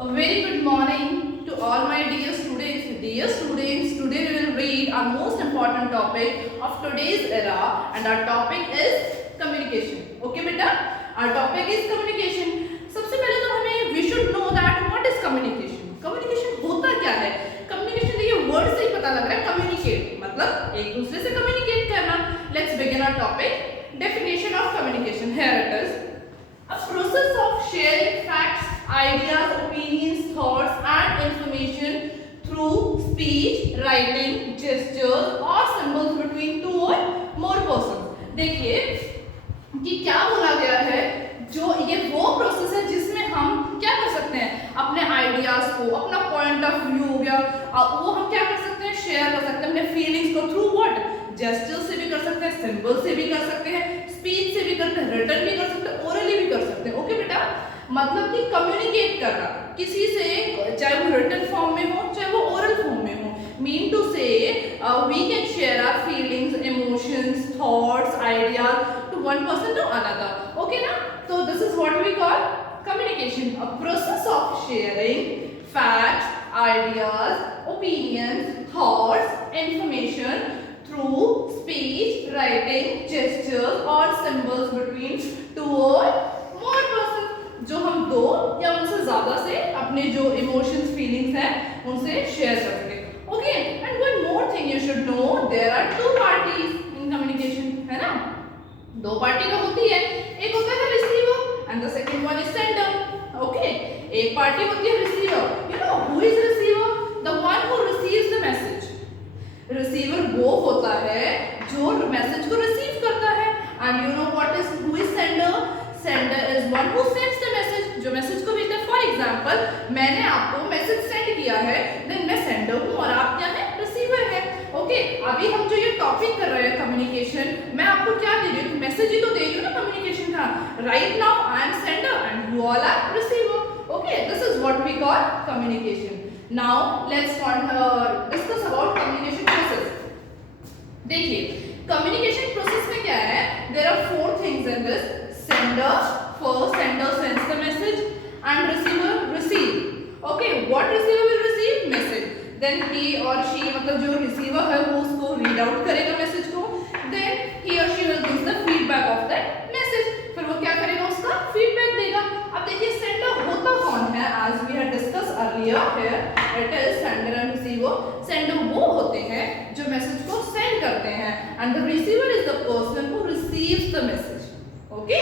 A very good morning to all my dear students. Dear students, today we will read our most important topic of today's era, and our topic is communication. Okay beta? Our topic is communication. सबसे पहले तो हमें we should know that what is communication. Communication होता क्या है? Communication देखिए word से ही पता लग रहा है communicate मतलब एक दूसरे से communicate करना. Let's begin our topic. Definition of communication. Here it is. A process of sharing facts, ideas, opinions, thoughts and information through speech, writing, gestures or symbols between two or more persons. देखिए कि क्या बोला गया है, जो ये वो process है जिसमें हम क्या कर सकते हैं, अपने आइडियाज को, अपना पॉइंट ऑफ व्यू हो गया वो हम क्या कर सकते हैं, शेयर कर सकते हैं अपने फीलिंग्स को थ्रू व्हाट, जेस्चर से भी कर सकते हैं, सिंबल से भी कर सकते हैं, स्पीच से भी करते हैं, रिटन भी कर सकते हैं, ओरली भी कर सकते हैं. ओके बेटा, मतलब कि कम्युनिकेट करना किसी से, चाहे वो रिटन फॉर्म में हो चाहे वो ओरल फॉर्म में हो. Mean to say we can share our feelings, emotions, thoughts, ideas to one person to another. Okay ना, so this is what we call communication, a process of sharing facts, ideas, opinions, thoughts, information through speech, writing, gestures or symbols between two or more persons. जो हम दो या उनसे ज्यादा से अपने जो इमोशंस, फीलिंग्स हैं उनसे शेयर कर सके. Okay, and one more thing you should know, there are two parties in communication, है ना. दो पार्टी का होती है, एक होता है receiver and the second one is sender. Okay, एक पार्टी होती है receiver. You know who is receiver? The one who receives the message. Receiver वो होता है जो मैसेज को रिसीव करता है. And you know what is who is sender? Sender is one who sends the message, जो मैसेज को भेजता है. फॉर एग्जांपल, मैंने आपको मैसेज सेंड किया है, देन मैं सेंडर हूं और आप क्या है, रिसीवर है. ओके, अभी हम जो ये टॉपिक कर रहे हैं कम्युनिकेशन, मैं आपको क्या दे रही हूँ, मैसेज ही तो दे रही हूँ ना कम्युनिकेशन का. Right now I am sender and you all are receiver. Okay, this is what we call communication. Now let's discuss about communication process. देखिए कम्युनिकेशन प्रोसेस में क्या है, there are four things in this. Sender, first sender sends the message and receiver receive. Okay, what receiver will receive? Message. Then he or she, मतलब जो receiver है वो उसको read out करेगा मैसेज को. Then he or she will give the feedback of that message. फिर वो क्या करेगा, उसका feedback देगा. अब देखिए sender होता कौन है, as we had discussed earlier here, it is sender and receiver. Sender वो होते हैं जो मैसेज को send करते हैं and the receiver is the person who receives the message. Okay,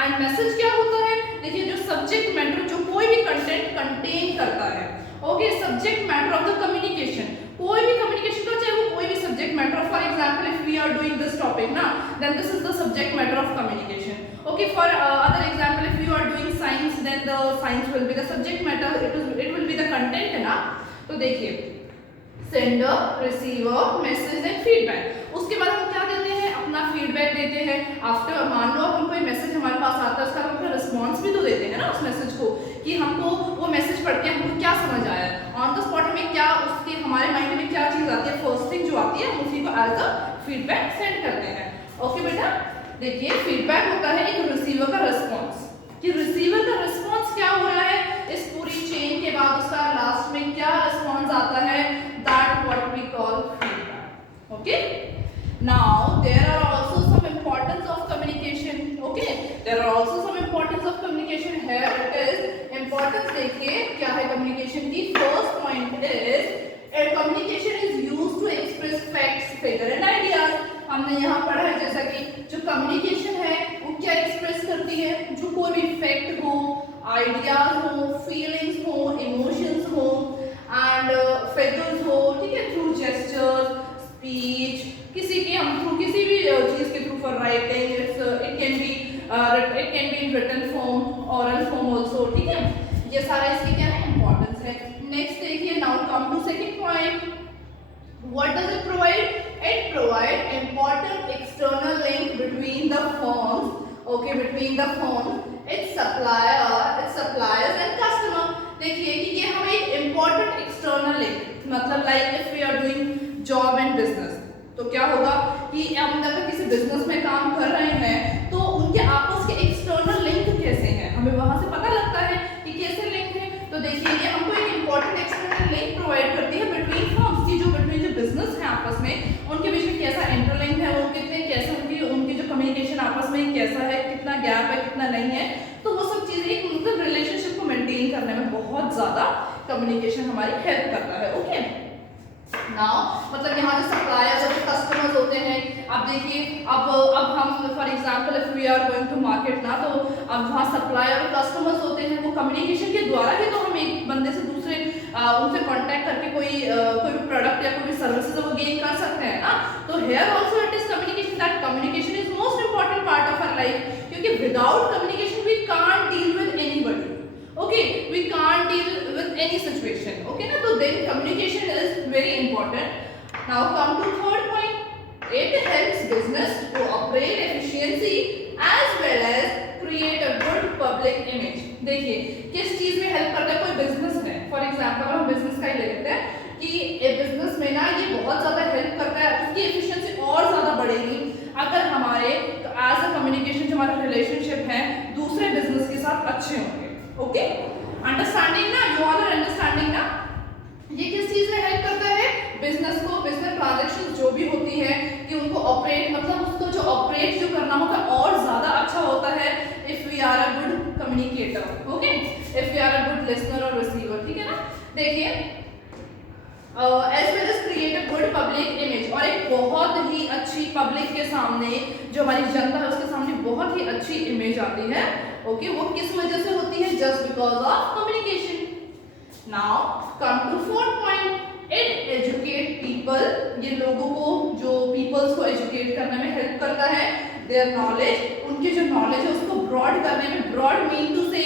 and message क्या होता है, देखिए जो सब्जेक्ट मैटर, जो कोई भी कंटेंट कंटेन करता है. Okay, subject matter of the communication, कोई भी कम्युनिकेशन का चाहे वो कोई भी subject matter. For example, if we are doing this topic ना, then this is the subject matter of communication. Okay, for other example, if you are doing science, then the science will be the subject matter, it will be the content, है ना. तो देखिए sender, receiver, message and feedback. उसके बाद हम क्या देते हैं, अपना फीडबैक देते हैं. आफ्टर, मान लो अब कोई मैसेज हमारे पास आता है, उसका हम अपना रिस्पॉन्स भी तो देते हैं ना उस मैसेज को, कि हमको वो मैसेज पढ़ के हमको क्या समझ आया, ऑन द स्पॉट में क्या उसके हमारे माइंड में क्या चीज आती है, फर्स्ट थिंग जो आती है हम उसी को एज अ फीडबैक सेंड करते हैं. ओके बेटा, देखिए फीडबैक होता है एक रिसीवर का रिस्पॉन्स, कि रिसीवर का रिस्पॉन्स क्या हो रहा है इस पूरी चेन के बाद, उसका लास्ट में क्या रिस्पॉन्स आता है, that what we call feedback. Okay, now there are also some importance of communication. Okay, there are also some importance of communication. Here it is importance. देखिए क्या है communication की. First point is communication is used to express facts, figure and ideas. हमने यहाँ पढ़ा है जैसा कि जो communication है वो क्या express करती है, जो कोई भी fact हो, ideas हो, feelings हो, emotions हो and figures हो, ठीक है, through gestures, speech, किसी के हम थ्रू किसी भी चीज के through, for writing it can be in written form, oral form also. ठीक है, ये सारा इसके क्या है, इंपॉर्टेंस है. नेक्स्ट देखिए, now come to second point. What does it provide? It provide important external link between the firms. Okay, between the firms, its suppliers and customer. देखिए कि ये हमें एक इंपॉर्टेंट एक्सटर्नल लिंक, मतलब like if we are doing job and business, तो क्या होगा कि हम अगर किसी बिजनेस में काम कर रहे हैं तो उनके आपस के एक्सटर्नल लिंक कैसे हैं, हमें वहां से पता लगता है कि कैसे लिंक है. तो देखिए बहुत ज़्यादा कम्युनिकेशन हमारी हेल्प करता है। ओके नाउ मतलब यहाँ जो सप्लायर्स और कस्टमर्स होते हैं, आप देखिए अब हम for example if we are going to market ना, तो अब वहाँ सप्लायर और कस्टमर्स होते हैं, वो कम्युनिकेशन के द्वारा ही तो हम एक बंदे से दूसरे उनसे कांटेक्ट करके कोई प्रोडक्ट या कोई सर्विसेज वो गेन कर सकते हैं ना। तो here also it is communication, that communication is most important part of our life, क्योंकि without communication we can't deal with anybody. Okay, we can't deal with any situation. Okay, na? So then communication is very important. Now come to third point. It helps business to operate efficiency as well as create a good public image. देखिए किस चीज में help करता है, कोई business में for example हम business का ही ले लेते हैं कि एक बिजनेस में ना ये बहुत ज्यादा हेल्प करता है, उसकी एफिशिएंसी और ज्यादा बढ़ेगी अगर हमारे एज अ कम्युनिकेशन जो हमारा रिलेशनशिप है दूसरे बिजनेस के साथ अच्छे होंगे। ओके अंडरस्टैंडिंग ना, यू ऑल आर अंडरस्टैंडिंग ना। ये किस चीज में हेल्प करता है, बिजनेस को, बिजनेस ट्रांजैक्शन जो भी होती है कि उनको ऑपरेट मतलब उसको जो ऑपरेट जो करना होगा और ज्यादा अच्छा होता है if we are a good communicator. Okay if we are a good listener और रिसीवर, ठीक है ना। देखिए as well as create a good public image, और एक बहुत ही अच्छी पब्लिक के सामने जो हमारी जनता है उसके सामने बहुत ही अच्छी इमेज आती है। ओके वो किस वजह से होती है, just because of communication. Now come to fourth point, it educate people, ये लोगों को जो पीपल्स को एजुकेट करने में हेल्प करता है, देयर नॉलेज, उनकी जो नॉलेज है उसको ब्रॉड करने में, ब्रॉड मीन टू से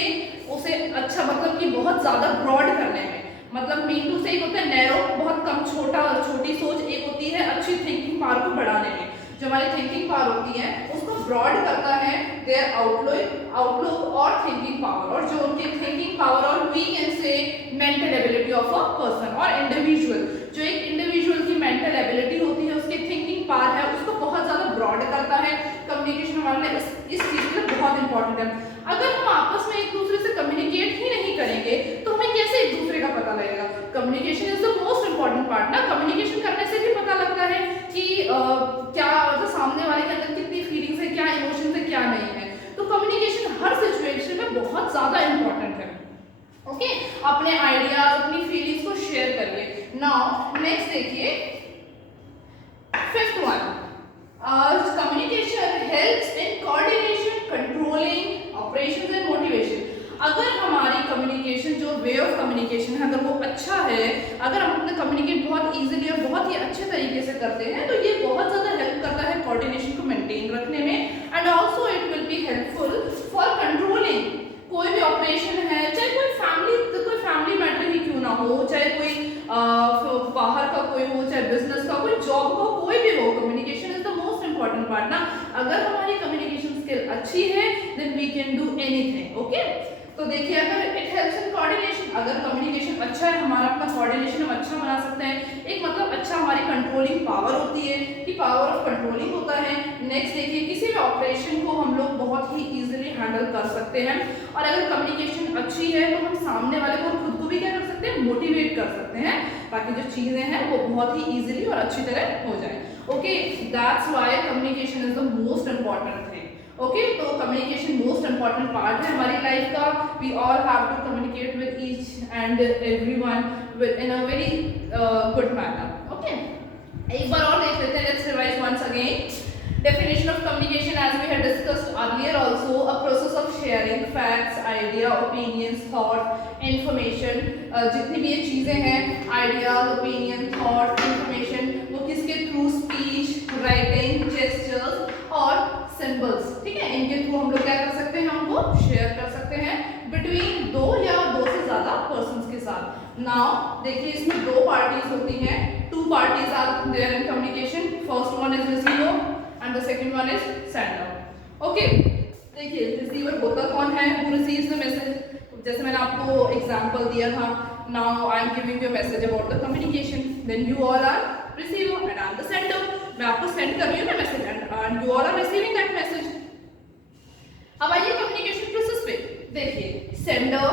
उसे अच्छा मतलब कि बहुत ज्यादा ब्रॉड करने में, मतलब मीन टू से एक होता है नैरो बहुत कम, छोटी सोच, एक होती है अच्छी थिंकिंग पावर को बढ़ाने में, जो हमारी थिंकिंग पावर होती है उसको ब्रॉड करता है देयर आउटलुक और थिंकिंग पावर, और जो उनकी थिंकिंग पावर और we can say mental ability of a person और इंडिविजुअल, जो एक इंडिविजुअल की मेंटल एबिलिटी होती है उसकी थिंकिंग पावर है उसको बहुत ज्यादा ब्रॉड करता है। कम्युनिकेशन हमारे लिए इस चीज के लिए बहुत इंपॉर्टेंट है। अगर हम आपस में एक दूसरे से कम्युनिकेट ही नहीं करेंगे तो हमें कैसे एक दूसरे का पता लगेगा। Communication is the most important part ना। कम्युनिकेशन करने से भी पता लगता है कि क्या मतलब सामने वाले के अंदर कितनी फीलिंग्स है, क्या इमोशंस है, क्या नहीं है। तो कम्युनिकेशन हर सिचुएशन में बहुत ज्यादा इंपॉर्टेंट है। ओके अपने आइडियाज अपनी फीलिंग्स को शेयर करिए। नाउ नेक्स्ट देखिए fifth one, communication helps in coordination, controlling operations and motivation. अगर हमारी कम्युनिकेशन जो वे ऑफ कम्युनिकेशन है अगर वो अच्छा है, अगर हम अपने कम्युनिकेट बहुत इजीली और बहुत ही अच्छे तरीके से करते हैं तो ये बहुत ज़्यादा हेल्प करता है कोऑर्डिनेशन को मेंटेन रखने में, and also it will be helpful for controlling कोई भी ऑपरेशन है, चाहे कोई फैमिली मैटर ही क्यों ना हो, चाहे कोई बाहर का कोई हो, चाहे बिजनेस का, कोई जॉब का, कोई भी हो, communication is the most important part ना। अगर हमारी कम्युनिकेशन स्किल अच्छी है then we can do anything. Okay तो देखिए अगर इट हेल्प्स इन कोऑर्डिनेशन, अगर कम्युनिकेशन अच्छा है हमारा अपना कोऑर्डिनेशन हम अच्छा बना सकते हैं। एक मतलब अच्छा हमारी कंट्रोलिंग पावर होती है कि पावर ऑफ कंट्रोलिंग होता है। नेक्स्ट देखिए किसी भी ऑपरेशन को हम लोग बहुत ही इजीली हैंडल कर सकते हैं, और अगर कम्युनिकेशन अच्छी है तो हम सामने वाले को खुद को भी क्या कर सकते हैं, मोटिवेट कर सकते हैं ताकि जो चीजें हैं वो बहुत ही इजीली और अच्छी तरह हो जाए। Okay that's why communication is the most important thing. Okay तो कम्युनिकेशन मोस्ट इंपॉर्टेंट पार्ट है हमारी लाइफ का। We all have to communicate with each and everyone within a very good manner. Okay एक बार और देख लेते हैं, let's revise once again. Definition of communication as we had discussed earlier also, a process of sharing facts, idea, opinions, thoughts, information, जितनी भी ये चीज़ें हैं ideas, opinion, thoughts, information, वो किसके थ्रू, speech, writing, gestures और symbols, ठीक है, इनके थ्रू हम लोग क्या कर सकते हैं, हमको शेयर कर सकते हैं between दो या दो से ज़्यादा persons के साथ। Now देखिए इसमें दो parties होती हैं, two parties are there in communication, first one is receiver and the second one is sender. Okay देखिए रिसीवर होता कौन है, who receives the message, जैसे मैंने आपको एग्जांपल दिया था, now I am giving you a message about the communication, then you all are receiver and I am the sender, मैं आपको सेंड कर रही हूँ ना message and you all are receiving that message। अब आइए कम्युनिकेशन प्रोसेस पे, देखिए sender,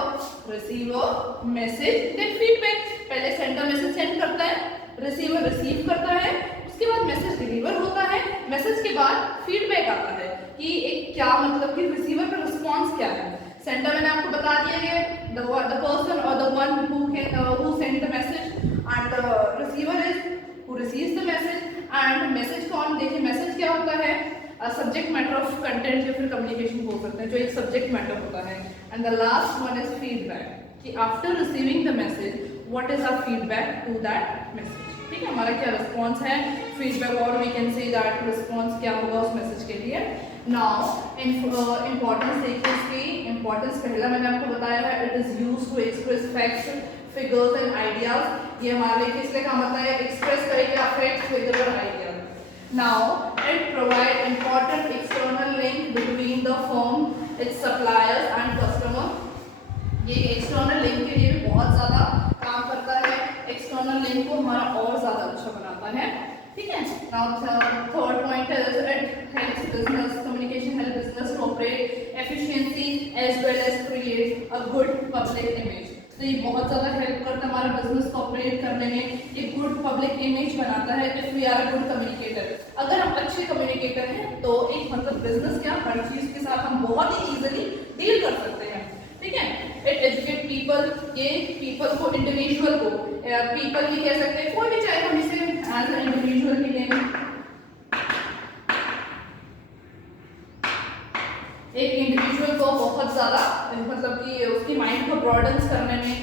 receiver, message, then feedback. पहले सेंडर मैसेज सेंड करता है, रिसीवर रिसीव करता है, उसके बाद मैसेज डिलीवर होता है, मैसेज के बाद फीडबैक आता है कि एक क्या मतलब कि रिसीवर का रिस्पांस क्या है। सेंडर मैंने आपको बता दिया है, the person or the one who sent the message, and the receiver is who receives the message. and message कौन, देखिए message क्या होता है, सब्जेक्ट मैटर ऑफ कंटेंट या फिर कम्युनिकेशन बोल सकते हैं, जो एक सब्जेक्ट मैटर होता है. And the last one is feedback, कि after receiving the message what is our feedback to that message. ठीक है, हमारा क्या रिस्पॉन्स है, फीडबैक, और we can say that response क्या होगा उस मैसेज के लिए. नाउ इम्पोर्टेंस देखिए, इसकी इम्पोर्टेंस पहला मैंने आपको बताया है, it is used to express facts, figures and ideas. ये हमारे लिए किस लिए काम आता है, एक्सप्रेस करेगा फैक्ट्स, फिगर और ideas. Now it provide important external link between the firm, its suppliers and customer. ये external link के लिए भी बहुत ज़्यादा काम करता है. external link को हमारा और ज़्यादा अच्छा बनाता है. ठीक है. Now third point is it helps business, communication helps business to operate efficiency as well as create a good public image. तो ये बहुत ज़्यादा हेल्प करता है हमारा बिजनेस को ऑपरेट करने में, एक गुड पब्लिक इमेज बनाता है. If we are a good communicator, अगर हम अच्छे कम्युनिकेटर हैं तो एक मतलब बिजनेस क्या, हर चीज़ के साथ हम बहुत ही इजीली डील कर सकते हैं. ठीक है. इट एजुकेट पीपल, ये पीपल को, इंडिविजुअल को, पीपल भी कह सकते हैं, कोई भी, चाहे हम इसे एज ए इंडिविजुअल भी लें, एक इंडिविजुअल को बहुत ज़्यादा मतलब कि उसकी माइंड को ब्रॉडन्स करने में,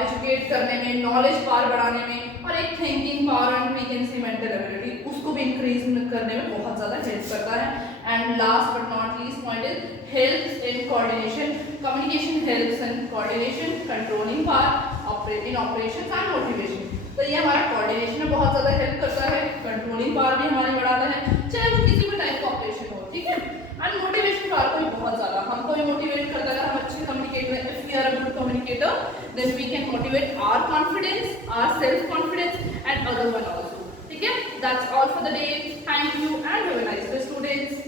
एजुकेट करने में, नॉलेज पावर बढ़ाने में, और एक thinking power and we can see mental ability, उसको भी इंक्रीज करने में बहुत ज़्यादा हेल्प करता है. And last but not least point is helps in coordination. Communication helps in coordination, controlling power, in operations and motivation. तो ये हमारा कोऑर्डिनेशन में बहुत ज़्यादा हेल्प करता है, कंट्रोलिंग पावर भी हमारी बढ़ाता है, चाहे वो किसी भी टाइप का ऑपरेशन हो. ठीक है. एंड मोटिवेशन पावर को भी बहुत ज़्यादा हमको भी मोटिवेट करता है. हम अच्छे communicator, if we are a good communicator, then we can motivate our confidence, our self confidence and other one also. ठीक है. That's all for the day. Thank you and have a nice day students.